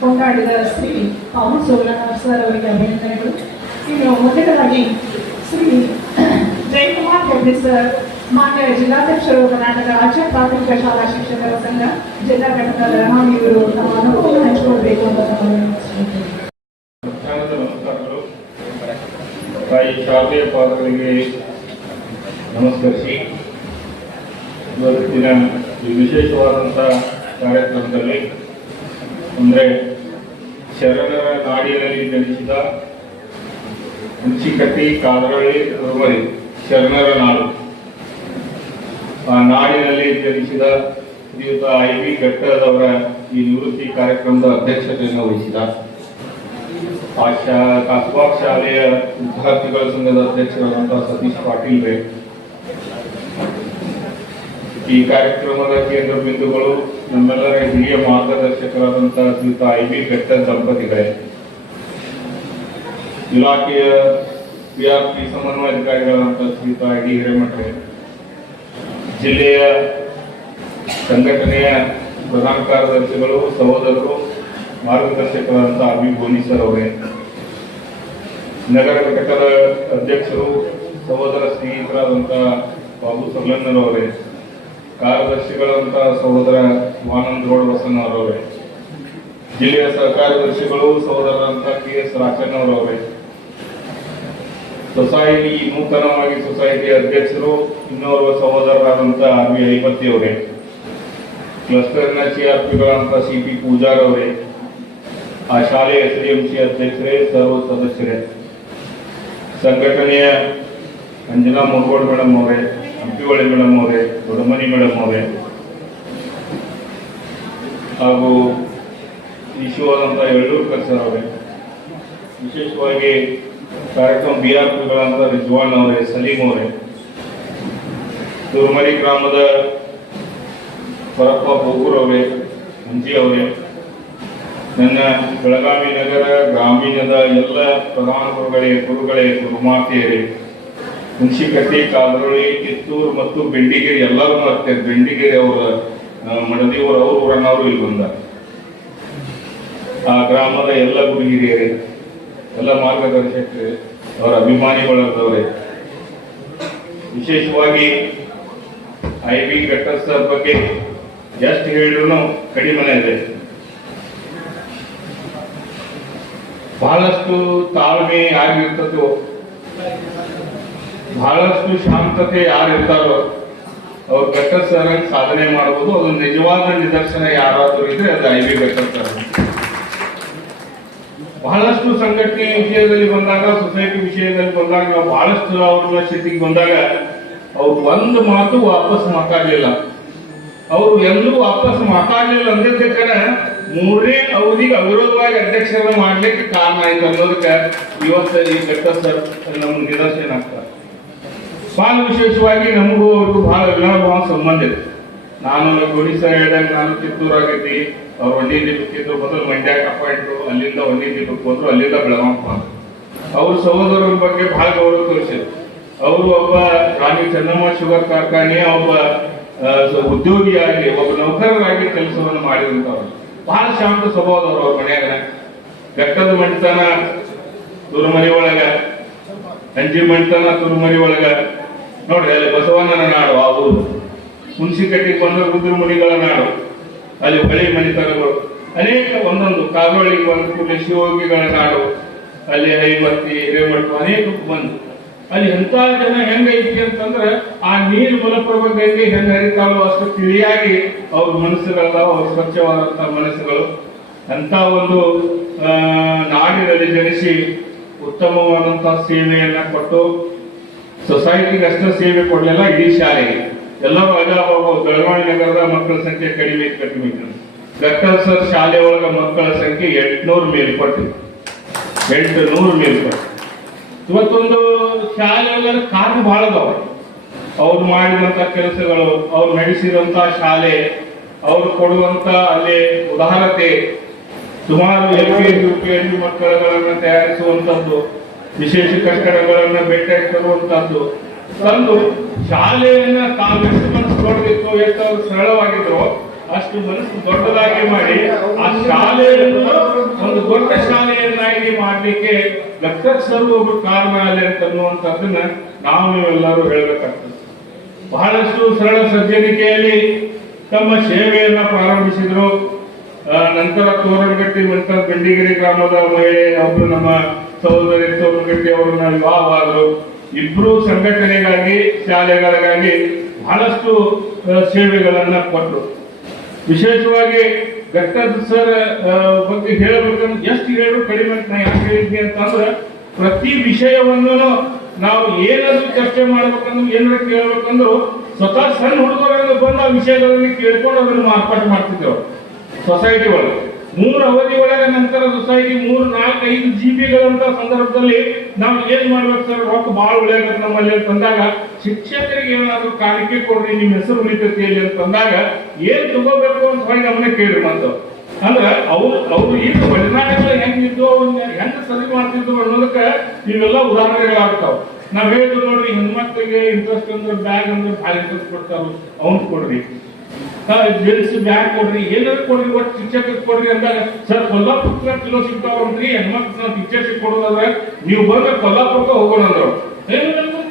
ಕೊಂಡಾಡಿದ Shri Pavan Solanath sir ಅವರಿಗೆ ಅಭಿನಂದನೆಗಳು. ಇನ್ನು ಮೊದಲನೇದಾಗಿ ಶ್ರೀ ಜಯಕುಮಾರ್ ಹೆಗ್ಡೆ ಸರ್, ಮಾನ್ಯ ಜಿಲ್ಲಾಧ್ಯಕ್ಷರು, ಕರ್ನಾಟಕ ರಾಜ್ಯ ಪ್ರಾಥಮಿಕ ಶಾಲಾ ಶಿಕ್ಷಕರ ಸಂಘ, ಜಿಲ್ಲಾ ಘಟಕದ ರಮಾನಿಯವರು ತಮ್ಮ ಅನುಭವವನ್ನು ಹಂಚಿಕೊಳ್ಬೇಕು ಅಂತ ತಾಯಿ ಶಾರದೆಯ ಪಾದಗಳಿಗೆ ನಮಸ್ಕರಿಸಿ. ಇವತ್ತಿನ ಈ ವಿಶೇಷವಾದಂಥ ಕಾರ್ಯಕ್ರಮದಲ್ಲಿ ಅಂದರೆ ಶರಣರ ನಾಡಿನಲ್ಲಿ ಜನಿಸಿದ ಹುಂಚಿಕಟ್ಟಿ ಕಾದರಳಿ ಶರಣರ ನಾಡು. ಆ ನಾಡಿನಲ್ಲಿ ಜನಿಸಿದ ಶ್ರೀಯುತ ಐ ವಿ ಘಟ್ಟದವರ ಈ ನಿವೃತ್ತಿ ಕಾರ್ಯಕ್ರಮದ ಅಧ್ಯಕ್ಷತೆಯನ್ನು ವಹಿಸಿದ ಆ ಶಾ ಕಸ್ಬಾ ಶಾಲೆಯ ವಿದ್ಯಾರ್ಥಿಗಳ ಸಂಘದ ಅಧ್ಯಕ್ಷರಾದಂತಹ ಸತೀಶ್ ಪಾಟೀಲ್ ರೇ. ಈ ಕಾರ್ಯಕ್ರಮದ ಕೇಂದ್ರ ಬಿಂದುಗಳು ನಮ್ಮೆಲ್ಲರ ಹಿರಿಯ ಮಾರ್ಗದರ್ಶಕರಾದಂತಹ ಶ್ರೀಯುತ ಐ ಬಿ ಬೆಟ್ಟ ದಂಪತಿಗಳೇ. ಇಲಾಖೆಯ ವಿಆರ್ಪಿ ಸಮನ್ವಯಾಧಿಕಾರಿಗಳಾದಂತಹ ಶ್ರೀಯುತ ಐ ಡಿ ಹಿರೇಮಠೆ ಜಿಲ್ಲೆಯ ಸಂಘಟನೆಯ ಪ್ರಧಾನ ಕಾರ್ಯದರ್ಶಿಗಳು, ಸಹೋದರರು ಮಾರ್ಗದರ್ಶಕರಾದಂತಹ ಅಭಿ ಸರ್ ಅವರೇ. ನಗರ ಘಟಕದ ಅಧ್ಯಕ್ಷರು, ಸಹೋದರ ಸ್ನೇಹಿತರಾದಂತಹ ಬಾಬು ಸೊಲ್ಲಣ್ಣರವರೇ ಕಾರ್ಯದರ್ಶಿಗಳಾದಂತಹ ಸಹೋದರ ವಾನಂದ್ ರೋಡ್ ಬಸನ್ನವರವರೇ ಜಿಲ್ಲೆಯ ಸಹಕಾರ್ಯದರ್ಶಿಗಳು ಸಹೋದರರಂತ ಕೆ ಎಸ್ ರಾಚಣ್ಣವರವರೇ ಸೊಸೈಟಿ, ನೂತನವಾಗಿ ಸೊಸೈಟಿ ಅಧ್ಯಕ್ಷರು, ಇನ್ನೋರ್ವ ಸಹೋದರರಾದಂತ ಆರ್ ಬಿ ಅವರೇ. ಕ್ಲಸ್ಟರ್ನ ಸಿಆರ್ಪಿಗಳಂತ ಸಿ ಪಿ ಪೂಜಾರ್ ಅವರೇ. ಆ ಶಾಲೆಯ ಎಸ್ ಡಿ ಎಂ ಸಿ ಅಧ್ಯಕ್ಷರೇ, ಸರ್ವ ಸದಸ್ಯರೇ. ಸಂಘಟನೆಯ ಅಂಜನಾ ಮುರುಗೋಡ್ ಮೇಡಮ್ ಅವರೇ. ಹಂಪಿಹೊಳೆ ಮೇಡಮ್ ಅವರೇ ದೊಡ್ಡಮನಿ ಮೇಡಮ್ ಅವರೇ, ಹಾಗೂ ಯಳ್ಳೂರ್ಕರ್ ಕಲ್ಸರ್ ಅವರೇ. ವಿಶೇಷವಾಗಿ ಕಾರ್ಯಕ್ರಮ ಬಿ ಆರ್ ಪಿಗಳಂತ ರಿಜ್ವಾನ್ ಅವರೇ, ಸಲೀಂ ಅವರೇ. ದುರ್ಮರಿ ಗ್ರಾಮದ ಪರಪ್ಪ ಬೋಗೂರ್ ಅವರೇ, ಮುಂಜಿ ಅವರೇ. ನನ್ನ ಬೆಳಗಾವಿ ನಗರ ಗ್ರಾಮೀಣದ ಎಲ್ಲ ಪ್ರಧಾನ ಗುರುಗಳೇ ಗುರುಗಳೇ, ಗುರುಮಾತೆಯರೇ ಹುಣಸಿಕಟ್ಟಿ ಕಾದರೊಳಿ, ಕಿತ್ತೂರು ಮತ್ತು ಬೆಂಡಿಗೇರಿ, ಎಲ್ಲರೂ ಮಾಡ್ತಾರೆ ಬೆಂಡಿಗೇರಿ ಅವರ ಮಡದಿಯವರು ಅವ್ರ ಊರನ್ನವರು ಇಲ್ಲಿ ಬಂದಾರೆ ಆ ಗ್ರಾಮದ ಎಲ್ಲ ಗುಡಿಗಿರಿಯರೇ ಎಲ್ಲ ಮಾರ್ಗದರ್ಶಕರೇ, ಅವರ ಅಭಿಮಾನಿಗಳಾದವರೇ ವಿಶೇಷವಾಗಿ ಐ ಬಿ ಸರ್ ಬಗ್ಗೆ ಎಷ್ಟು ಹೇಳಿದ್ರು ಕಡಿಮೆ ಇದೆ. ಬಹಳಷ್ಟು ತಾಳ್ಮೆ ಯಾರಿಗಿರ್ತದೋ ಬಹಳಷ್ಟು ಶಾಂತತೆ ಯಾರಿರ್ತಾರೋ ಅವ್ರು ಘಟ್ಟರ್ ಸರ್ ಸಾಧನೆ ಮಾಡಬಹುದು ಅದು ನಿಜವಾದ ನಿದರ್ಶನ ಯಾರಾದ್ರೂ ಇದ್ರೆ ಅದು ಐ ವಿ ಸರ್ ಬಹಳಷ್ಟು ಸಂಘಟನೆ ವಿಷಯದಲ್ಲಿ ಬಂದಾಗ ಸೊಸೈಟಿ ವಿಷಯದಲ್ಲಿ ಬಂದಾಗ, ನಾವು ಬಹಳಷ್ಟು ಅವ್ರನ್ನ ಸ್ಥಿತಿಗೆ ಬಂದಾಗ, ಅವ್ರು ಒಂದು ಮಾತು ವಾಪಸ್ ಮಾತಾಡಲಿಲ್ಲ. ಅವರು ಎಲ್ಲೂ ವಾಪಸ್ ಮಾತಾಡಲಿಲ್ಲ ಅಂದಿದ್ದಕ್ಕನ ಮೂರನೇ ಅವಧಿಗೆ ಅವಿರೋಧವಾಗಿ ಅಧ್ಯಕ್ಷರನ್ನ ಮಾಡ್ಲಿಕ್ಕೆ ಕಾರಣ ಆಯ್ತು ಅನ್ನೋದಕ್ಕೆ ಇವತ್ತು ಈ ಘಟ್ಟ ಸರ್ ನಮ್ಗೆ ನಿದರ್ಶನ ಆಗ್ತಾರೆ ಬಹಳ ವಿಶೇಷವಾಗಿ ನಮಗೂ ಅವ್ರಿಗೂ ಬಹಳ ವಿನೋಭಾವ ಸಂಬಂಧ ಇದೆ. ನಾನು ಗುಡಿ ಸರ್ ನಾನು ಕಿತ್ತೂರು ಆಗೈತಿ, ಅವ್ರು ಒಂದೇ ದೀಪಕ್ಕಿದ್ರು ಬಂದ್ರು, ಮಂಡ್ಯಕ್ಕೆ ಅಪಾಯಿಂಟು ಅಲ್ಲಿಂದ ಒಂದೇ ದೀಪಕ್ಕೆ ಹೋದ್ರು ಅಲ್ಲಿಂದ ಬೆಳಗಾಂ ಬಂದ್ರು ಅವ್ರ ಸಹೋದರರ ಬಗ್ಗೆ ಬಹಳ ಗೌರವ ತೋರಿಸಿದ್ರು. ಅವರು ಒಬ್ಬ ರಾಣಿ ಚೆನ್ನಮ್ಮ ಶುಗರ್ ಕಾರ್ಖಾನೆಯ ಒಬ್ಬ ಉದ್ಯೋಗಿಯಾಗಿ ಒಬ್ಬ ನೌಕರರಾಗಿ ಕೆಲಸವನ್ನು ಮಾಡಿದಂತವ್ರು ಬಹಳ ಶಾಂತ ಸ್ವಭಾವದವ್ರು ಅವ್ರ ಮನೆಯಾಗ. ಬೆಟ್ಟದ ಮಣಿತನ ತುರುಮರಿ ಒಳಗ, ಅಂಜಿ ಮಂಟನ ತುರುಮರಿ ಒಳಗ. ನೋಡ್ರಿ ಅಲ್ಲಿ ಬಸವಣ್ಣನ ನಾಡು, ಆ ಊರು. ಹುಣಸಿಕಟ್ಟಿಗೆ ಬಂದ ರುದ್ರ ಮುನಿಗಳ ನಾಡು. ಅಲ್ಲಿ ಬಳಿ ಮನೆತನಗಳು. ಅನೇಕ ಒಂದೊಂದು ಕಾಗೋಳಿಗೆ ಬಂದ ಕೂಡಲೇ ಶಿವಯೋಗಿಗಳ ನಾಡು. ಅಲ್ಲಿ ಐವತ್ತಿ ಹಿರೇಮಠ ಅನೇಕ ಬಂದು. ಅಲ್ಲಿ ಎಂತ ಜನ ಹೆಂಗೈತಿ ಅಂತಂದ್ರೆ, ಆ ನೀರು ಮಲಪ್ರಭ ಗಂಗೆ ಹೆಂಗ್ ಹರಿತಾಳೋ ಅಷ್ಟು ತಿಳಿಯಾಗಿ ಅವ್ರ ಮನಸ್ಸುಗಳಲ್ಲ, ಅವ್ರ ಸ್ವಚ್ಛವಾದಂಥ ಮನಸ್ಸುಗಳು. ಅಂತ ಒಂದು ನಾಡಿನಲ್ಲಿ ಜನಿಸಿ ಉತ್ತಮವಾದಂತಹ ಸೇವೆಯನ್ನ ಕೊಟ್ಟು ಸೊಸೈಟಿಗೆ ಅಷ್ಟೇ ಸೇವೆ ಕೊಡಲಿಲ್ಲ, ಇಡೀ ಶಾಲೆಗೆ ಎಲ್ಲರೂ ಅಜಾ ಒಬ್ಬ ಬೆಳಗಾವಿ ನಗರದ ಮಕ್ಕಳ ಸಂಖ್ಯೆ ಕಡಿಮೆ ಕಡಿಮೆ. ಡಾಕ್ಟರ್ ಸರ್ ಶಾಲೆ ಒಳಗ ಮಕ್ಕಳ ಸಂಖ್ಯೆ ಎಂಟುನೂರು ಮೇಲ್ಪಟ್ಟು. ಎಂಟು ನೂರು ಮೇಲ್ಪಟ್ಟು. ಇವತ್ತೊಂದು ಶಾಲೆಗಳ ಕಾರ್ಯ ಬಹಳ ಅದಾವ. ಅವ್ರು ಮಾಡಿದಂತ ಕೆಲಸಗಳು, ಅವ್ರು ನಡೆಸಿದಂತ ಶಾಲೆ, ಅವ್ರು ಕೊಡುವಂತ ಅಲ್ಲಿ ಉದಾಹರಣೆ ಸುಮಾರು ಎಲ್ ಕೆ ಯು ಪಿ ಮಕ್ಕಳುಗಳನ್ನ ತಯಾರಿಸುವಂತದ್ದು. ವಿಶೇಷ ಕಟ್ಟಡಗಳನ್ನ ಭೇಟಿಯಾಗಿ ತರುವಂತದ್ದು ತಂದು ಶಾಲೆಯನ್ನ ತಾವು ಎಷ್ಟು ಮನಸ್ಸು ನೋಡಿತ್ತು ಎಷ್ಟು ಅವ್ರು ಸರಳವಾಗಿದ್ರು ಅಷ್ಟು ಮನಸ್ಸು ದೊಡ್ಡದಾಗಿ ಮಾಡಿ ಆ ಶಾಲೆಯನ್ನು ಒಂದು ದೊಡ್ಡ ಶಾಲೆಯನ್ನಾಗಿ ಮಾಡ್ಲಿಕ್ಕೆ ಲಕ್ಷರು ಒಬ್ರು ಕಾರಣ ಅಲ್ಲಿ ಅಂತ ಅನ್ನುವಂಥದ್ದನ್ನ ನಾವು ನೀವೆಲ್ಲರೂ ಹೇಳಬೇಕಾಗ್ತದೆ. ಬಹಳಷ್ಟು ಸರಳ ಸಜ್ಜನಿಕೆಯಲ್ಲಿ ತಮ್ಮ ಸೇವೆಯನ್ನ ಪ್ರಾರಂಭಿಸಿದ್ರು. ನಂತರ ತೋರಣಗಟ್ಟಿ ಮತ್ತು ಬೆಂಡಿಗಿರಿ ಗ್ರಾಮದ ಮಹಿಳೆ ಒಬ್ಬರು ನಮ್ಮ ಸಹೋದರಿ ತೋರಣಗಟ್ಟಿ ಅವರನ್ನ ವಿವಾಹವಾದರು ಇಬ್ರು ಸಂಘಟನೆಗಾಗಿ, ಶಾಲೆಗಳಿಗಾಗಿ ಬಹಳಷ್ಟು ಸೇವೆಗಳನ್ನ ಕೊಟ್ಟರು ವಿಶೇಷವಾಗಿ ಘಟ್ಟದ ಸರ್ ಬಗ್ಗೆ ಹೇಳಬೇಕಂದ್ರೆ ಎಷ್ಟು ಹೇಳು ಕಡಿಮೆ ನಾ ಅಂತಂದ್ರೆ, ಪ್ರತಿ ವಿಷಯವನ್ನು ನಾವು ಏನಾದ್ರು ಚರ್ಚೆ ಮಾಡ್ಬೇಕಂದ್ರೆ, ಏನಾದ್ರು ಕೇಳ್ಬೇಕಂದ್ರು ಸ್ವತಃ ಸಣ್ಣ ಹುಡುಗರನ್ನು ಬಂದು ಆ ವಿಷಯಗಳನ್ನು ಕೇಳ್ಕೊಂಡು ಅದನ್ನು ಮಾರ್ಪಾಟು ಮಾಡ್ತಿದ್ದೆವು. ಸೊಸೈಟಿ ಒಳಗೆ. ಮೂರು ಅವಧಿ ಒಳಗೆ ನಂತರ ಸೊಸೈಟಿ ಮೂರು, ನಾಲ್ಕು, ಐದು ಜಿ ಬಿಗಳಂತ ಸಂದರ್ಭದಲ್ಲಿ ನಾವು ಏನ್ ಮಾಡ್ಬೇಕು ಸರ್ ರೊಕ್ಕ ಭಾಳ ಉಳಿಯಾಗತ್ತೆ ನಮ್ಮಲ್ಲಿ ಅಂತಂದಾಗ ಶಿಕ್ಷಕರಿಗೆ ಏನಾದ್ರು ಕಾಣಿಕೆ ಕೊಡ್ರಿ, ನಿಮ್ಮ ಹೆಸರು ಉಳಿತೈತಿ ಇಲ್ಲಿ ಅಂತಂದಾಗ ಏನ್ ತಗೋಬೇಕು ಅಂತ ಹೋಗಿ ನಮ್ಮನೆ ಕೇಳಿ ಮತ್ತು ಅಂದ್ರ ಅವ್ರು ಅವ್ರು ಈಗ ಒಳನಾಡಿಗಳು ಹೆಂಗಿದ್ದು ಅವ್ರನ್ನ ಹೆಂಗ್ ಸರಿ ಮಾಡ್ತಿದ್ರು ಅನ್ನೋದಕ್ಕೆ ಇವೆಲ್ಲ ಉದಾಹರಣೆಗಳಾಗ್ತಾವ. ನಾವ್ ಹೇಳಿದ್ರು ನೋಡ್ರಿ, ಹೆಣ್ಮಕ್ಳಿಗೆ ಇಂಟ್ರೆಸ್ಟ್ ಅಂದ್ರೆ ಬ್ಯಾಗ್ ಅಂದ್ರೆ ಭಾಳ ಇಂಟ್ರೆಸ್ಟ್ ಕೊಡ್ತಾರ ಅವ್ನ್ ಕೊಡ್ರಿ. ಜೆಂಟ್ಸ್ ಬ್ಯಾಗ್ ಕೊಡ್ರಿ, ಏನಾದ್ರು ಕೊಡ್ರಿ ಒಟ್ಟು ಶಿಕ್ಷಕ ಕೊಡ್ರಿ ಅಂದಾಗ, ಸರ್ ಕೊಲ್ಲಾಪುರ ಕಿಲೋ ಸಿಗ್ತಾವ್ರಿ ಹೆಣ್ಮಕ್ಳು ನಾವು ಶಿಕ್ಷಕ ಕೊಡೋದಾದ್ರೆ, ನೀವು ಬಂದ್ರೆ ಕೊಲ್ಲಾಪುರಕ್ಕೆ ಹೋಗೋಣ ಅಂದ್ರು.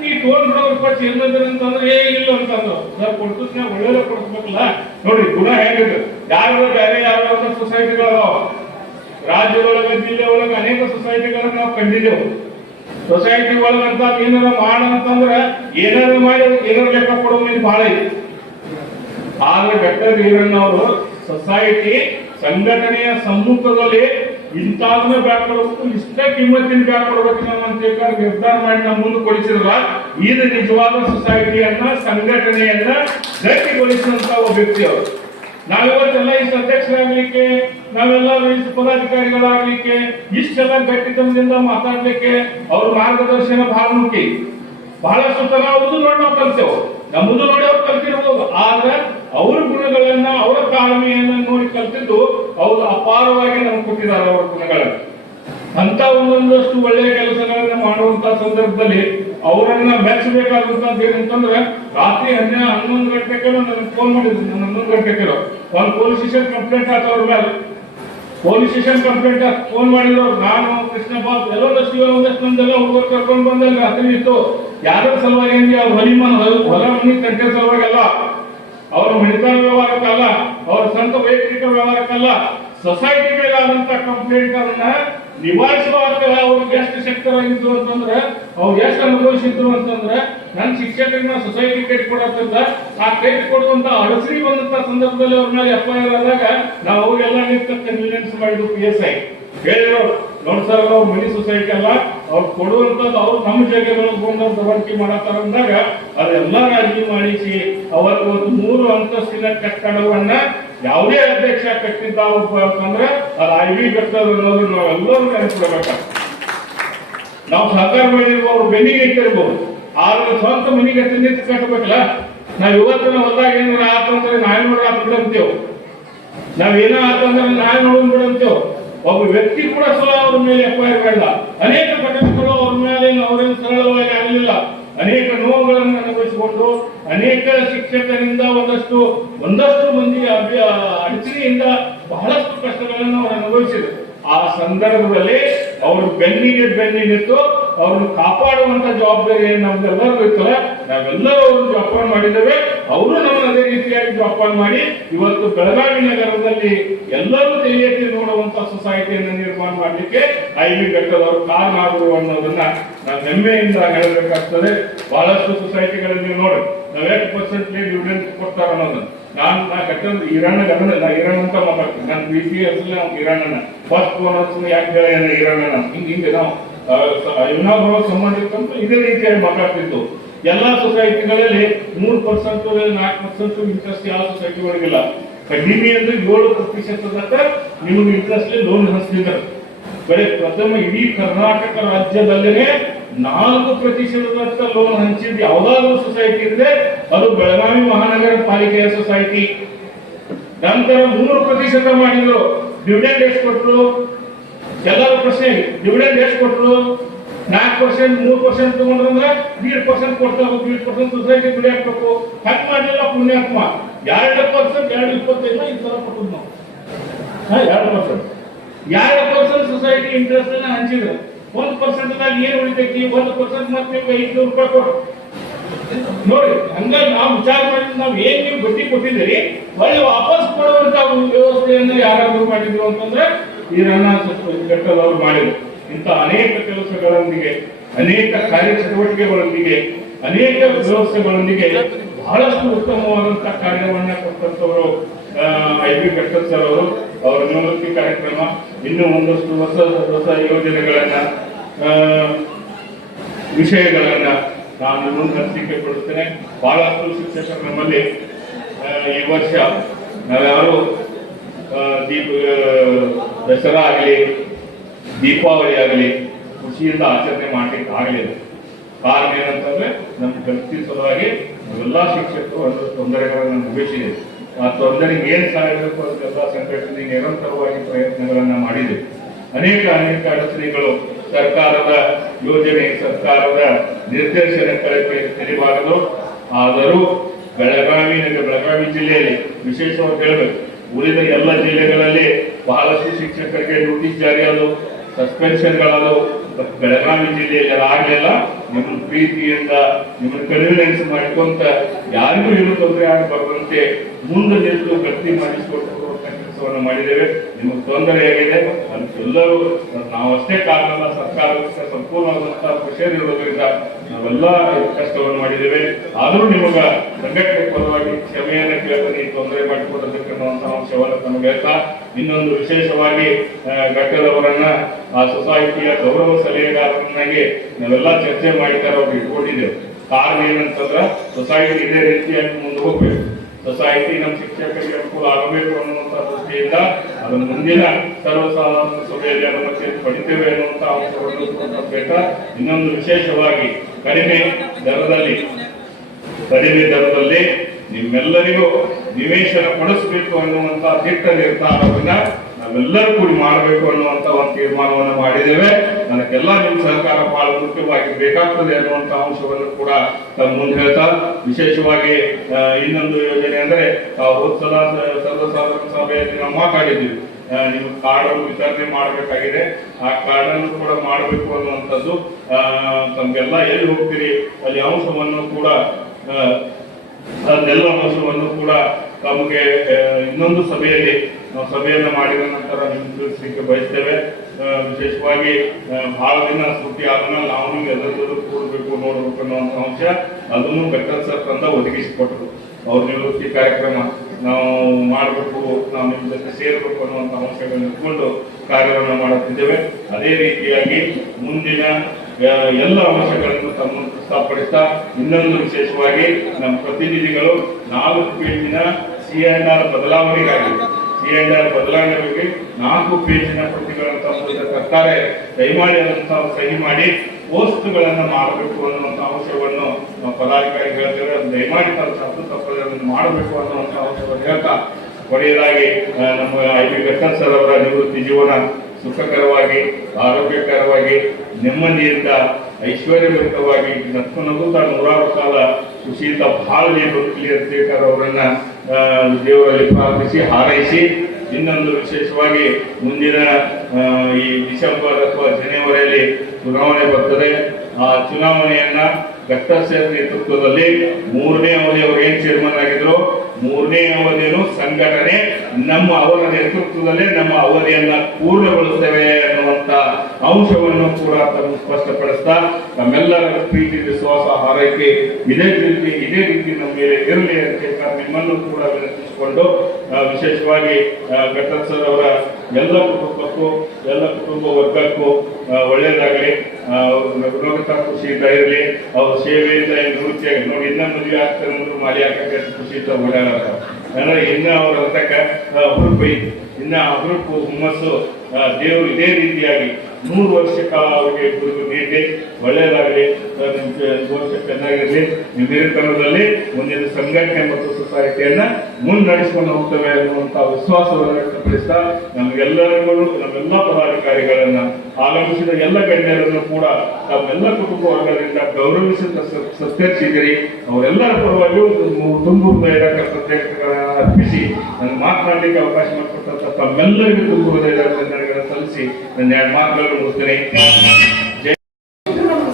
ನೀ ಟೋಲ್ ಬಿಡೋರು ಕೊಟ್ಟು ಏನ್ ಅಂತಂದ್ರೆ, ಏ, ಇಲ್ಲ ಅಂತಂದ್ರು. ಸರ್ ಕೊಡ್ತದ್ ನಾವು ಒಳ್ಳೆಯ ಕೊಡಿಸ್ಬೇಕಲ್ಲ. ನೋಡಿ ಗುಣ ಹೇಗಿದೆ ಯಾರು ಬೇರೆ ಯಾವ ಸೊಸೈಟಿಗಳು ರಾಜ್ಯದೊಳಗೆ ಜಿಲ್ಲೆ ಒಳಗೆ ಅನೇಕ ಸೊಸೈಟಿಗಳನ್ನ ನಾವು ಕಂಡಿದ್ದೆವು. ಸೊಸೈಟಿ ಒಳಗಂತ ಏನಾರ ಮಾಡ ಅಂತಂದ್ರೆ ಏನಾರ ಮಾಡಿ ಏನಾರ ಲೆಕ್ಕ ಕೊಡೋ ಮೇಲೆ ಭಾಳ ಇದೆ. ಆದ್ರೆ ಡಾಕ್ಟರ್ ವೀರಣ್ಣವರು ಸೊಸೈಟಿ ಸಂಘಟನೆಯ ಸಮ್ಮುಖದಲ್ಲಿ ಇಂತಾದ್ನ ಬ್ಯಾಕ್ ಕೊಡಬೇಕು, ಇಷ್ಟೇ ಕಿಮ್ಮತ್ತಿನ ಬ್ಯಾಕ್ ಕೊಡಬೇಕು ನಾವು ಅಂತ ನಿರ್ಧಾರ ಮಾಡಿ ನಾವು ಮುಂದೆ ಕೊಡಿಸಿದ್ರ ಇದು ನಿಜವಾದ ಸೊಸೈಟಿಯನ್ನ ಸಂಘಟನೆಯನ್ನ ಗಟ್ಟಿಗೊಳಿಸಿದಂತ ಒಬ್ಬ ವ್ಯಕ್ತಿ ಅವರು. ನಾವಿವತ್ತೆಲ್ಲ ಇಷ್ಟು ಅಧ್ಯಕ್ಷರಾಗ್ಲಿಕ್ಕೆ ನಾವೆಲ್ಲ ಇಷ್ಟು ಪದಾಧಿಕಾರಿಗಳಾಗ್ಲಿಕ್ಕೆ, ಇಷ್ಟೆಲ್ಲ ಗಟ್ಟಿತನದಿಂದ ಮಾತಾಡ್ಲಿಕ್ಕೆ ಅವ್ರ ಮಾರ್ಗದರ್ಶನ ಬಹಳ ಮುಖ್ಯ ಬಹಳಷ್ಟು ತರ ಅವ್ರದ್ದು ನೋಡಿ ನಾವು ಕಲ್ತೇವೆ. ನಮ್ಮದು ನೋಡಿ ಅವ್ರು ಕಲ್ತಿರ್ಬೋದು, ಆದ್ರೆ ಅವ್ರ ಗುಣಗಳನ್ನ, ಅವರ ತಾಳ್ಮೆಯನ್ನ ನೋಡಿ ಕಲ್ತಿದ್ದು ಅವರು ಅಪಾರವಾಗಿ ನಮ್ಗೆ ಕೊಟ್ಟಿದ್ದಾರೆ ಅವರ ಗುಣಗಳನ್ನ. ಅಂತ ಒಂದೊಂದಷ್ಟು ಒಳ್ಳೆಯ ಕೆಲಸಗಳನ್ನ ಮಾಡುವಂತ ಸಂದರ್ಭದಲ್ಲಿ ಅವರನ್ನ ಮೆಚ್ಚಬೇಕಾದಂತದ್ದು ಏನಂತಂದ್ರೆ ರಾತ್ರಿ ಹನ್ನೆರಡು ಹನ್ನೊಂದು ಗಂಟೆಗೆ ನನಗೆ ಫೋನ್ ಮಾಡಿದ್ರು ನಾನು ಹನ್ನೊಂದು ಗಂಟೆಗೆ ಒಂದು ಪೊಲೀಸ್ ಸ್ಟೇಷನ್ ಕಂಪ್ಲೇಂಟ್ ಆಯ್ತು ಅವ್ರ ಮೇಲೆ. ಪೊಲೀಸ್ ಸ್ಟೇಷನ್ ಕಂಪ್ಲೇಂಟ್ ಫೋನ್ ಮಾಡಿದ್ರು ನಾನು ಕೃಷ್ಣ ಬಾಬು ಎಲ್ಲೊಂದಷ್ಟು ಇವಾಗ ಒಂದಷ್ಟು ಮಂದೆಲ್ಲ, ಹುಡುಗರು ಕರ್ಕೊಂಡು ಬಂದಲ್ಲಿ ರಾತ್ರಿ ಇತ್ತು. ಯಾರ ಸಲುವಾಗಿ ಹೊಲಿ ಮನ ಹೊಲ ಮನಿ ತಂಟೆ ಸಲುವಾಗಿ ಅಲ್ಲ ಅವ್ರ ಮೆಡಿಕಲ್ ವ್ಯವಹಾರಕ್ಕಲ್ಲ, ಅವರ ಸ್ವಂತ ವೈಯಕ್ತಿಕ ವ್ಯವಹಾರಕ್ಕಲ್ಲ ಸೊಸೈಟಿಗಳಾದಂತ ಕಂಪ್ಲೇಂಟ್ ಅದನ್ನ ನಿವಾರಿಸುವಾಗ ಅವರು ಎಷ್ಟು ಶಕ್ತರಾಗಿದ್ರು ಅಂತಂದ್ರೆ, ಅವ್ರು ಎಷ್ಟು ಅನುಭವಿಸಿದ್ರು ಅಂತಂದ್ರೆ ನನ್ನ ಶಿಕ್ಷಕರನ್ನ ಸೊಸೈಟಿ ಕೇಟ್ ಕೊಡೋದ್ರಿಂದ, ಆ ಕೈ ಕೊಡುವಂತ ಅಡಸರಿ ಬಂದಂತ ಸಂದರ್ಭದಲ್ಲಿ ಅವ್ರ ಮೇಲೆ ಎಫ್ ಐ ಆರ್ ಆದಾಗ ನಾವು ಅವಾಗೆಲ್ಲ ನಿಂತ ಕನ್ವೀನಿಯನ್ಸ್ ಮಾಡಿದ್ರು ಪಿ ಎಸ್ ಐ ಹೇಳಿದ್ರು ನೋಡಿ ಸರ್ ಮನಿ ಸೊಸೈಟಿ ಅಲ್ಲ, ಅವ್ರು ಕೊಡುವಂತದ್ದು ಅವ್ರು ನಮ್ಮ ಬಂದು ಅವ್ರು ದಬಾಣಿಕೆ ಮಾಡತ್ತಾರ ಅಂದಾಗ ಅದೆಲ್ಲ ರಾಜಿ ಮಾಡಿಸಿ, ಅವತ್ತು ಒಂದು ಮೂರು ಅಂತಸ್ತಿನ ಕಟ್ಟಡವನ್ನ ಯಾವುದೇ ಅಧ್ಯಕ್ಷ ಕಟ್ಟಿದ್ದ ಅಂತಂದ್ರೆ ಅದು ಐ ವಿ ಕಟ್ಟೋದು ಅನ್ನೋದು ನಾವೆಲ್ಲರೂ ನೆನಪಿಡಬೇಕಾಗ್ತದೆ ನಾವು ಸಹಕಾರ ಮಾಡಿರ್ಬೋದು, ಅವ್ರು ಬೆನ್ನಿಗೆ ಇಟ್ಟಿರ್ಬೋದು. ಆದ್ರೆ ಸ್ವಂತ ಮನೆಗೆ ನಿಂತು ಕಟ್ಟಬೇಕಲ್ಲ? ನಾವ್ ಇವತ್ತಿನ ಹೊಲದಾಗ ಏನಾರ ಆತಂದ್ರೆ ನಾಳೆ ನೋಡ್ರ ಬಿಡಂತೇವ್. ನಾವ್ ಏನೋ ಆತಂದ್ರೆ ನಾಳೆ ನೋಡೋಣ ಬಿಡಂತೇವ್. ಒಬ್ಬ ವ್ಯಕ್ತಿ ಕೂಡ ಸಹ ಅವರ ಮೇಲೆ ಎಫ್ ಐ ಆರ್ ಮಾಡಿಲ್ಲ ಅನೇಕ ಘಟನೆಗಳು ಅವ್ರ ಮೇಲೆ ಅವರೇನು ಸರಳವಾಗಿ ಆಗಲಿಲ್ಲ ಅನೇಕ ನೋವುಗಳನ್ನು ಅನುಭವಿಸಿಕೊಂಡು ಅನೇಕ ಶಿಕ್ಷಕರಿಂದ ಒಂದಷ್ಟು ಒಂದಷ್ಟು ಮಂದಿ ಅಭ್ಯ ಅಡಚಣೆಯಿಂದ ಬಹಳಷ್ಟು ಕಷ್ಟಗಳನ್ನು ಅವರು ಅನುಭವಿಸಿದರು. ಆ ಸಂದರ್ಭದಲ್ಲಿ ಅವರು ಬೆನ್ನಿಗೆ ಬೆನ್ನಿ ನಿಂತು ಅವ್ರನ್ನು ಕಾಪಾಡುವಂತ ಜವಾಬ್ದಾರಿ ಏನ್ ನಮ್ಗೆಲ್ಲರಿಗೂ ಇರ್ತಲ್ಲ ನಾವೆಲ್ಲರೂ ಅವ್ರನ್ನ ಜೋಪಾನ ಮಾಡಿದ್ದೇವೆ. ಅವರು ನಮ್ಮ ಅದೇ ರೀತಿಯಾಗಿ ಜೋಪಾನ ಮಾಡಿ ಇವತ್ತು ಬೆಳಗಾವಿ ನಗರದಲ್ಲಿ ಎಲ್ಲರೂ ಕೈ ಎತ್ತಿ ನೋಡುವಂತ ಸೊಸೈಟಿಯನ್ನು ನಿರ್ಮಾಣ ಮಾಡಲಿಕ್ಕೆ ಐವಿ ಘಟ್ಟದವರು ಕಾರಣ ಅನ್ನೋದನ್ನ ನಾವು ಹೆಮ್ಮೆಯಿಂದ ಹೇಳಬೇಕಾಗ್ತದೆ. ಬಹಳಷ್ಟು ಸೊಸೈಟಿಗಳನ್ನು ನೋಡಿ ನಾವ್ ಎಷ್ಟು ಪರ್ಸೆಂಟ್ ಡಿವಿಡೆಂಟ್ ಕೊಡ್ತಾರ ಅನ್ನೋದನ್ನ ನಾನು ನಾ ಕಟ್ಟೋದು ಇರಾಣ ಗಮನ ನಾ ಇರಾಣ ಅಂತ ಮಾತಾಡ್ತೀನಿ. ನಾನು ಬಿ ಸಿ ಎಸ್ ನಾವು ಇರಾಣನ ಫಸ್ಟ್ ಬೋನಸ್ ಯಾಕೆ ಹೇಳ ಈರಣ್ಣನ ಹಿಂಗ, ಹಿಂಗೆ ನಾವು ಸಂಬಂಧ ಸಂಬಂಧಿತ ಇದೇ ರೀತಿಯಾಗಿ ಮಾತಾಡ್ತಿತ್ತು ಎಲ್ಲಾ ಸೊಸೈಟಿಗಳಲ್ಲಿ ಮೂರ್ ಪರ್ಸೆಂಟ್ ನಾಲ್ಕು ಪರ್ಸೆಂಟ್ ಇಂಟ್ರೆಸ್ಟ್ ಯಾವ ಸೊಸೈಟಿ ಒಳಗಿಲ್ಲ ಕಡಿಮೆ ಅಂದ್ರೆ ಏಳು ಪ್ರತಿಶತದತ್ತ ನಿಮಗೆ ಇಂಟ್ರೆಸ್ಟ್ ಲೋನ್ ಹಂಚ್ತಿದ್ದಾರೆ ಬರೀ ಪ್ರಥಮ ಇಡೀ ಕರ್ನಾಟಕ ರಾಜ್ಯದಲ್ಲೇ ನಾಲ್ಕು ಪ್ರತಿಶತದಷ್ಟ ಲೋನ್ ಹಂಚಿದ ಯಾವ್ದಾದ್ರು ಸೊಸೈಟಿ ಇದೆ ಅದು ಬೆಳಗಾವಿ ಮಹಾನಗರ ಪಾಲಿಕೆಯ ಸೊಸೈಟಿ ನಂತರ ಮೂರು ಪ್ರತಿಶತ ಮಾಡಿದ್ರು ಡಿವಿಡೆಂಡ್ ಎಷ್ಟು ಕೊಟ್ಟರು ಎಲ್ಲರೂ ಪ್ರಶ್ನೆ ಡಿವಿಡೆಂಡ್ ಎಷ್ಟು ಕೊಟ್ಟರು ನಾಲ್ಕು ಪರ್ಸೆಂಟ್ ಮೂರು ಪರ್ಸೆಂಟ್ ತಗೊಂಡ್ರಂದ್ರೆ ದೀಡ್ ಪರ್ಸೆಂಟ್ ಕೊಡ್ತಾ ಹೋಗಿ ಪರ್ಸೆಂಟ್ ಸೊಸೈಟಿ ಬಿಡಿ ಹಾಕ್ಬೇಕು ಹಂಗ್ ಮಾಡಲಿಲ್ಲ ಪುಣ್ಯಾತ್ಮ. ಎರಡು ಪರ್ಸೆಂಟ್ ಎರಡು ಇಪ್ಪತ್ತೈದು ಈ ತರ ಕೊಟ್ಟದ್ದು ನಾವು. ಎರಡು ಪರ್ಸೆಂಟ್ ಎರಡು ಪರ್ಸೆಂಟ್ ಸೊಸೈಟಿ ಇಂಟ್ರೆಸ್ಟ್ ಹಂಚಿದ್ರು? ಒಂದು ಪರ್ಸೆಂಟ್ ಏನ್ ಉಳಿತೈತಿ? ಒಂದು ಪರ್ಸೆಂಟ್ ಮತ್ತೆ ಐದ್ನೂರು ರೂಪಾಯಿ ಕೊಡು. ನೋಡಿ ಹಂಗ ನಾವು ವಿಚಾರ ಮಾಡಿದ್ರೆ ನಾವು ಏನ್ ನೀವು ಬಡ್ಡಿ ಕೊಟ್ಟಿದ್ದೀರಿ ಒಳ್ಳೆ ವಾಪಸ್ ಕೊಡುವಂತ ಒಂದು ವ್ಯವಸ್ಥೆಯನ್ನು ಯಾರಾದ್ರೂ ಮಾಡಿದ್ರು ಅಂತಂದ್ರೆ ಇದನ್ನ ಅವರು ಮಾಡಿದ್ರು. ಇಂಥ ಅನೇಕ ಕೆಲಸಗಳೊಂದಿಗೆ, ಅನೇಕ ಕಾರ್ಯಚಟುವಟಿಕೆಗಳೊಂದಿಗೆ, ಅನೇಕ ವ್ಯವಸ್ಥೆಗಳೊಂದಿಗೆ ಬಹಳಷ್ಟು ಉತ್ತಮವಾದಂತಹ ಕಾರ್ಯವನ್ನ ಕೊಟ್ಟಂತವರು ಐ ಬಿ ಕಟ್ಟ ಸರ್ ಅವರು, ಅವರ ನಿವೃತ್ತಿ ಕಾರ್ಯಕ್ರಮ ಇನ್ನೂ ಒಂದಷ್ಟು ಹೊಸ ಹೊಸ ಯೋಜನೆಗಳನ್ನ ವಿಷಯಗಳನ್ನ ನಾನು ಮುಂದೆ ಕೊಡುತ್ತೇನೆ. ಬಹಳಷ್ಟು ಶಿಕ್ಷಕರು ನಮ್ಮಲ್ಲಿ ಈ ವರ್ಷ ನಾವ್ಯಾರು ದೀಪ ದಸರಾ ಆಗಲಿ, ದೀಪಾವಳಿ ಆಗಲಿ, ಖುಷಿಯಿಂದ ಆಚರಣೆ ಮಾಡ್ಲಿಕ್ಕೆ ಆಗಲಿಲ್ಲ ಕಾರಣ ಏನಂತಂದ್ರೆ ನಮ್ಮ ಗತಿ ಸಲುವಾಗಿ ಎಲ್ಲ ಶಿಕ್ಷಕರು ಒಂದು ತೊಂದರೆಗಳನ್ನು ಆ ತೊಂದರೆಗೆ ಏನ್ ಸಾಗಬೇಕು ಅದಕ್ಕೆಲ್ಲ ಸಂಘಟನೆ ನಿರಂತರವಾಗಿ ಪ್ರಯತ್ನಗಳನ್ನ ಮಾಡಿದೆ. ಅನೇಕ ಅನೇಕ ಅಡಚಣೆಗಳು ಸರ್ಕಾರದ ಯೋಜನೆ, ಸರ್ಕಾರದ ನಿರ್ದೇಶನಕ್ಕೆ ತೆರಿಬಾರದು. ಆದರೂ ಬೆಳಗಾವಿ ಬೆಳಗಾವಿ ಜಿಲ್ಲೆಯಲ್ಲಿ ವಿಶೇಷವಾಗಿ ಹೇಳಬೇಕು ಉಳಿದ ಎಲ್ಲ ಜಿಲ್ಲೆಗಳಲ್ಲಿ ಬಹಳಷ್ಟು ಶಿಕ್ಷಕರಿಗೆ ನೋಟಿಸ್ ಜಾರಿಯಾದವು ಸಸ್ಪೆನ್ಷನ್ಗಳಾದವು ಬೆಳಗಾವಿ ಜಿಲ್ಲೆಯಲ್ಲಿ ಆಗಲಿಲ್ಲ ಆಗ್ಲಿಲ್ಲ ನಿಮ್ಮ ಪ್ರೀತಿಯಿಂದ, ನಿಮ್ಮ ಕನ್ವಿನೆನ್ಸ್ ಮಾಡ್ಕೊಂತ ಯಾರಿಗೂ ಏನು ತೊಂದರೆ ಆಗಬಾರ್ದಂತೆ ಮುಂದೆ ನಿಂತು ಗಟ್ಟಿ ಮಾಡಿಸಿಕೊಟ್ಟು ಕೆಲಸವನ್ನು ಮಾಡಿದ್ದೇವೆ. ನಿಮಗೆ ತೊಂದರೆ ಆಗಿದೆ. ಅದಕ್ಕೆಲ್ಲರೂ ನಾವು ಅಷ್ಟೇ ಕಾರಣ ಸರ್ಕಾರ ಸರ್ಕಾರಕ್ಕೆ ಸಂಪೂರ್ಣವಾದಂತಹ ಪ್ರೆಷರ್ ಇರೋದ್ರಿಂದ ನಾವೆಲ್ಲ ಕಷ್ಟವನ್ನು ಮಾಡಿದ್ದೇವೆ. ಆದರೂ ನಿಮಗ ಸಂಘಟನೆ ಪರವಾಗಿ ಕ್ಷಮೆಯನ್ನು ಕೇಳ್ತೀನಿ ತೊಂದರೆ ಮಾಡಿಕೊಡತಕ್ಕಂತಹ ಅಂಶವನ್ನು ನಮಗೆ ಹೇಳ್ತಾ ಇನ್ನೊಂದು ವಿಶೇಷವಾಗಿ ಘಟ್ಟದವರನ್ನ ಆ ಸೊಸೈಟಿಯ ಗೌರವ ಸಲಹೆಗಾರರನ್ನಾಗಿ ನಾವೆಲ್ಲ ಚರ್ಚೆ ಮಾಡಿದ್ದಾರೆ, ಅವ್ರು ಇಟ್ಕೊಂಡಿದ್ದೇವೆ ಕಾರಣ ಏನಂತಂದ್ರ, ಸೊಸೈಟಿ ಇದೇ ರೀತಿಯಾಗಿ ಮುಂದೆ ಹೋಗ್ಬೇಕು. ಸೊಸೈಟಿ ನಮ್ಮ ಶಿಕ್ಷಕರಿಗೆ ಅನುಕೂಲ ಆಗಬೇಕು ಅನ್ನುವಂಥ ದೃಷ್ಟಿಯಿಂದ ಅದನ್ನು ಮುಂದಿನ ಸರ್ವಸಾಧಾರಣ ಸಭೆಯಲ್ಲಿ ಅದನ್ನು ಪಡಿತೇವೆ ಅನ್ನುವಂತಹ ಅಂಶವನ್ನು ಇನ್ನೊಂದು ವಿಶೇಷವಾಗಿ ಕಡಿಮೆ ದರದಲ್ಲಿ ಕಡಿಮೆ ದರದಲ್ಲಿ ನಿಮ್ಮೆಲ್ಲರಿಗೂ ನಿವೇಶನ ಕೊಡಿಸಬೇಕು ಅನ್ನುವಂತ ದಿಟ್ಟ ನಿರ್ಧಾರವನ್ನ ನಾವೆಲ್ಲರೂ ಕೂಡಿ ಮಾಡಬೇಕು ಅನ್ನುವಂತ ಒಂದು ತೀರ್ಮಾನವನ್ನು ಮಾಡಿದ್ದೇವೆ. ನನಗೆಲ್ಲ ನಿಮ್ಮ ಸಹಕಾರ ಬಹಳ ಮುಖ್ಯವಾಗಿ ಬೇಕಾಗ್ತದೆ ಅನ್ನುವಂತ ಅಂಶವನ್ನು ಕೂಡ ತಮ್ಮ ಮುಂದೆ ಹೇಳ್ತಾ, ವಿಶೇಷವಾಗಿ ಇನ್ನೊಂದು ಯೋಜನೆ ಅಂದ್ರೆ ಸರ್ವಸಾಧಾರಣ ಸಭೆಯಲ್ಲಿ ನಾವು ಮಾತಾಡಿದ್ದೀವಿ. ಆ, ನೀವು ಕಾರ್ಡ್ ಅನ್ನು ವಿತರಣೆ ಮಾಡಬೇಕಾಗಿದೆ. ಆ ಕಾರ್ಡ್ ಅನ್ನು ಕೂಡ ಮಾಡಬೇಕು ಅನ್ನುವಂಥದ್ದು ತಮ್ಗೆಲ್ಲ ಎಲ್ಲಿ ಹೋಗ್ತೀರಿ? ಅಲ್ಲಿ ಅಂಶವನ್ನು ಕೂಡ ಅದೆಲ್ಲ ಅಂಶವನ್ನು ಕೂಡ ತಮಗೆ ಇನ್ನೊಂದು ಸಭೆಯಲ್ಲಿ ನಾವು ಸಭೆಯನ್ನು ಮಾಡಿದ ನಂತರ ನಿಮ್ಗೆ ತಿಳಿಸಲಿಕ್ಕೆ ಬಯಸ್ತೇವೆ. ವಿಶೇಷವಾಗಿ ಬಹಳ ದಿನ ಸುದ್ದಿ ಆದ್ಮೇಲೆ ನಾವು ಎಲ್ಲರೂ ಕೂಡಬೇಕು ನೋಡಬೇಕು ಅನ್ನುವಂಥ ಅಂಶ ಅದನ್ನು ಬೆಟ್ಟ ಸರ್ ತಂದ ಒದಗಿಸಿಕೊಟ್ರು. ಅವ್ರ ನಿವೃತ್ತಿ ಕಾರ್ಯಕ್ರಮ. ನಾವು ಮಾಡಬೇಕು, ನಾವು ನಿಮ್ಮ ಜೊತೆ ಸೇರಬೇಕು ಅನ್ನುವಂಥ ಅಂಶಗಳನ್ನು ಇಟ್ಕೊಂಡು ಕಾರ್ಯವನ್ನು ಮಾಡುತ್ತಿದ್ದೇವೆ. ಅದೇ ರೀತಿಯಾಗಿ ಮುಂದಿನ ಎಲ್ಲ ಅಂಶಗಳನ್ನು ತಮ್ಮ ಪ್ರಸ್ತಾಪಡಿಸ್ತಾ ಇನ್ನೊಂದು ವಿಶೇಷವಾಗಿ ನಮ್ಮ ಪ್ರತಿನಿಧಿಗಳು ನಾಲ್ಕು ಪೀಳಿನ ಸಿ ಎನ್ ಆರ್ ಬದಲಾವಣೆಗಾಗಿ ಆರ್ ಬದಲಾವಣೆ ಬಗ್ಗೆ ನಾಲ್ಕು ಪೇಜಿನ ಪ್ರತಿಗಳನ್ನು ತಮ್ಮ ಸರ್ಕಾರ ದಯಮಾಡಿ ಅದನ್ನು ಸಹಿ ಮಾಡಿ ವಸ್ತುಗಳನ್ನು ಮಾಡಬೇಕು ಅನ್ನುವಂಥ ಅಂಶವನ್ನು ಪದಾಧಿಕಾರಿ ಹೇಳ್ತೇವೆ ದಯಮಾಡಿ ತಾವು ತಪ್ಪು ತಪ್ಪದನ್ನು ಮಾಡಬೇಕು ಅನ್ನುವಂಥ ಅಂಶವನ್ನು ಹೇಳ್ತಾ ಕೊನೆಯದಾಗಿ ನಮ್ಮ ಐ ಬಿ ಗಟ್ಟನ್ ಸರ್ ಅವರ ನಿವೃತ್ತಿ ಜೀವನ ಸುಖಕರವಾಗಿ, ಆರೋಗ್ಯಕರವಾಗಿ, ನೆಮ್ಮದಿಯಿಂದ ಐಶ್ವರ್ಯಭರಿತವಾಗಿ ನಕ್ಕು ನಗುತ್ತಾ ನೂರಾರು ಕಾಲ ಖುಷಿಯಿಂದ ಬಾಳಲಿ ಬದುಕಲಿ ಅಂತ ಅವರನ್ನ ದೇವರಲ್ಲಿ ಪ್ರಾರ್ಥಿಸಿ, ಹಾರೈಸಿ. ಇನ್ನೊಂದು ವಿಶೇಷವಾಗಿ ಮುಂದಿನ ಈ ಡಿಸೆಂಬರ್ ಅಥವಾ ಜನವರಿಯಲ್ಲಿ ಚುನಾವಣೆ ಬರ್ತದೆ. ಆ ಚುನಾವಣೆಯನ್ನ ಘಟ್ಟಸೇರ್ ನೇತೃತ್ವದಲ್ಲಿ ಮೂರನೇ ಅವಧಿಯವರು ಏನ್ ಚೇರ್ಮನ್ ಆಗಿದ್ರು? ಮೂರನೇ ಅವಧಿಯನ್ನು ಸಂಘಟನೆ ನಮ್ಮ ಅವರ ನೇತೃತ್ವದಲ್ಲಿ ನಮ್ಮ ಅವಧಿಯನ್ನ ಪೂರ್ಣಗೊಳಿಸ್ತೇವೆ. ಅನ್ನುವಂತ ಅಂಶವನ್ನು ಕೂಡ ತಮ್ಮ ಸ್ಪಷ್ಟಪಡಿಸ್ತಾ, ನಮ್ಮೆಲ್ಲರ ಪ್ರೀತಿ ವಿಶ್ವಾಸ ಹಾರೈಕೆ, ಇದೇ ರೀತಿ ಇದೇ ರೀತಿ ನಮ್ಮ ಮೇಲೆ ಇರಲಿ ಅಂತ ನಿಮ್ಮನ್ನು ಕೂಡ ವಿನಂತಿಸಿಕೊಂಡು ವಿಶೇಷವಾಗಿ ಘಟನ್ ಸರ್ ಅವರ ಎಲ್ಲ ಕುಟುಂಬಕ್ಕೂ, ಎಲ್ಲ ಕುಟುಂಬ ವರ್ಗಕ್ಕೂ ಒಳ್ಳೆಯದಾಗಲಿ. ನಗುನಗುತ್ತಾ ಖುಷಿಯಿಂದ ಇರಲಿ. ಅವ್ರ ಸೇವೆಯಿಂದ ನಿವೃತ್ತಿಯಾಗಿ ನೋಡಿ, ಇನ್ನ ಮದುವೆ ಆಗ್ತಾರೆ ಅಂದ್ರೆ ಮಾಲಿ ಹಾಕಕ್ಕೆ ಖುಷಿಯಿಂದ ಓಡಾಡ್ತಾರೆ ಅಂದ್ರೆ ಇನ್ನ ಅವ್ರ ಅಂತಕ್ಕ ಹುರುಪೈ ಇನ್ನ ಅಭಿವೃದ್ಧಿ ಹುಮ್ಮಸ್ಸು ದೇವರು ಇದೇ ರೀತಿಯಾಗಿ ನೂರು ವರ್ಷ ಕಾಲ ಅವರಿಗೆ ಗುರುಗಳು ನೀಡಿ ಒಳ್ಳೆಯದಾಗಲಿ. ವರ್ಷ ಚೆನ್ನಾಗಿರಲಿ. ನಿಮ್ಮ ಹಿರಿತನದಲ್ಲಿ ಮುಂದಿನ ಸಂಘಟನೆ ಮತ್ತು ಸೊಸೈಟಿಯನ್ನ ಮುನ್ನಡೆಸಿಕೊಂಡು ಹೋಗ್ತವೆ ಅನ್ನುವಂಥ ವಿಶ್ವಾಸವನ್ನು ವ್ಯಕ್ತಪಡಿಸ್ತಾ ನಮಗೆಲ್ಲರಿಗೂ ನಮ್ಮೆಲ್ಲ ಪದಾಧಿಕಾರಿಗಳನ್ನ ಆಗಮಿಸಿದ ಎಲ್ಲ ಗಣ್ಯರನ್ನು ಕೂಡ ತಮ್ಮೆಲ್ಲ ಕುಟುಂಬ ವರ್ಗದಿಂದ ಗೌರವಿಸಿ ಸತ್- ಸತ್ಕರಿಸಿದಿರಿ ಅವರೆಲ್ಲರ ಪರವಾಗಿಯೂ ತುಂಬ ಹೃದಯದ ಕೃತಜ್ಞತೆಗಳನ್ನ ಅರ್ಪಿಸಿ ನನಗೆ ಮಾತನಾಡಲಿಕ್ಕೆ ಅವಕಾಶ ಮಾಡಿಕೊಟ್ಟಂತ ತಮ್ಮೆಲ್ಲರಿಗೂ ತುಂಬು ಹೃದಯದ ಸಲ್ಲಿಸಿ ನನ್ನ ಎರಡು ಮಾತುಗಳನ್ನು ಮುಗಿಸ್ತೇನೆ.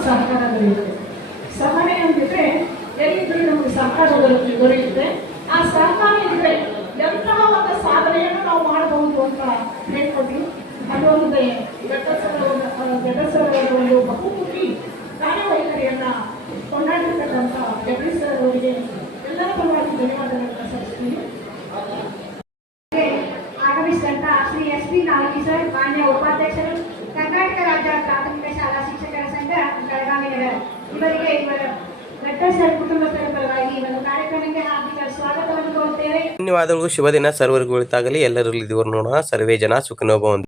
ಸಹಕಾರ ದೊರೆಯುತ್ತೆ. ಎಲ್ಲಿದ್ರೂ ಸಹಕಾರ ದೊರೆಯುತ್ತೆ ಆ ಮಾಡಬಹುದು ಅಂತ ಅದೊಂದು ಕೊಂಡಾಡಿರ್ತಕ್ಕಂಥ ಜಗದೀಶ್ ಅವರಿಗೆ ಎಲ್ಲರ ಪರವಾಗಿ ಧನ್ಯವಾದಗಳನ್ನು ಸಲ್ಲಿಸ್ತೀನಿ ಆಗಮಿಸಿದಂತ Shri S P Navagi sir ಮಾನ್ಯ ಉಪಾಧ್ಯಕ್ಷರು ಕರ್ನಾಟಕ ರಾಜ್ಯ ಪ್ರಾಥಮಿಕ ಶಾಲಾ ಶಿಕ್ಷಕರ ಸಂಘ ಬೆಳಗಾವಿ ನಗರ ಇವರಿಗೆ ಇವರ ಘಟ್ಟ ಸರ್ ಕುಟುಂಬಸ್ಥರ ಪರವಾಗಿ ಈ ಒಂದು ಕಾರ್ಯಕ್ರಮಕ್ಕೆ ಹಾರ್ದಿಕ ಸ್ವಾಗತವನ್ನು ಕೋರುತ್ತೇವೆ ಧನ್ಯವಾದಗಳು ಶುಭ ದಿನ ಸರ್ವರಿಗೂ ಉಳಿತಾಗಲಿ. ಎಲ್ಲರಲ್ಲಿ ದೇವರು ನೋಡೋಣ. ಸರ್ವೇ ಜನ ಸುಖನೋಭವಂತು